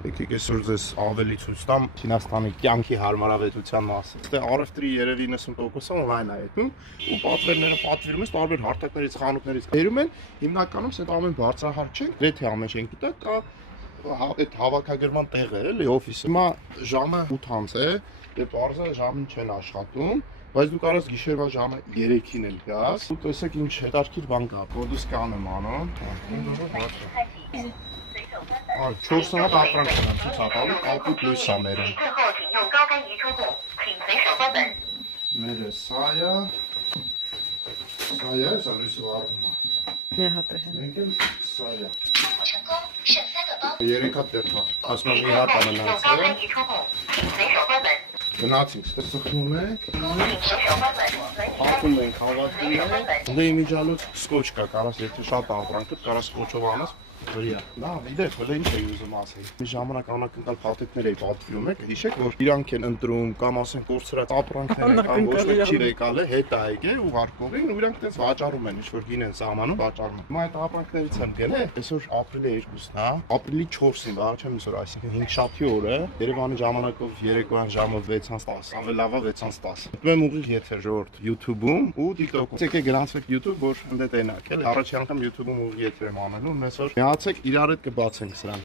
Եկեք այսօր ձեզ ավելի ցույց տամ Չինաստանի կյանքի հարմարավետության մասին։ Այստեղ առևտրի երևի 90%-ը on-line է եկնում ու պատվերները պատվիրում ես տարբեր հարթակներից, խանութներից բերում են, հիմնականում այդ ամեն բարձրահարկ չենք, գրեթե ամեն չենք գիտակ կա այդ հավաքագրման տեղը էլի օֆիսը։ Հիմա ժամը 8:00 է, դե բարձր ժամին չեն աշխատում, բայց դու կարաս գիշերվա ժամը 3-ին էլ գաս։ Ու տեսեք ինչ հետաքրքիր բան կա, որ դու սկան եմ անում։ 4 հատ ապրանք են ցույց տալու, կապույտ լույս է մերում։ Մերը սա է, սա լույսը վառվում է։ Մի հատ է։ Մենք էլ սա է։ 3 հատ դեպքա, ասում եմ մի հատ ամենացել։ Գնացինք, ստեղ սխնում ենք, ապում ենք, հավատում ենք, դե իմիջալոց սկոչ կա, կարաս եթե շատ ապրանքը, կարաս սկոչով անես, վրիա։ Լավ, իդեպ, հլը ինչ էի ուզում ասել։ Մի ժամանակ անակնկալ փաթեթներ էի պատվիրում եք, հիշեք, որ իրանք են ընտրում, կամ ասենք կորցրած ապրանքներ են, կամ ոչ մեկ չի եկալ է, հետ է եկել ուղարկողին, ու իրանք տես վաճառում են, ինչ-որ գին են սահմանում, վաճառում են։ Հիմա այդ ապրանքներից եմ գել է, այսօր ապրիլի 2-ն է, ապրիլի 4-ին, վաղաչեմ այսօր, այսինքն 5 շաբթի օրը, Երևանի ժամանակով երեկոյան ժամը 6:10, ավելի լավա 6:10։ Դու եմ ուղիղ եթեր ժողովուրդ YouTube-ում ու TikTok-ում։ Եկեք գրանցվեք YouTube, որ ընդ տենակ, էլի։ Առաջի անգամ YouTube-ում ուղիղ եթեր եմ անելու, այսօր միացեք իրար հետ կբացենք սրան։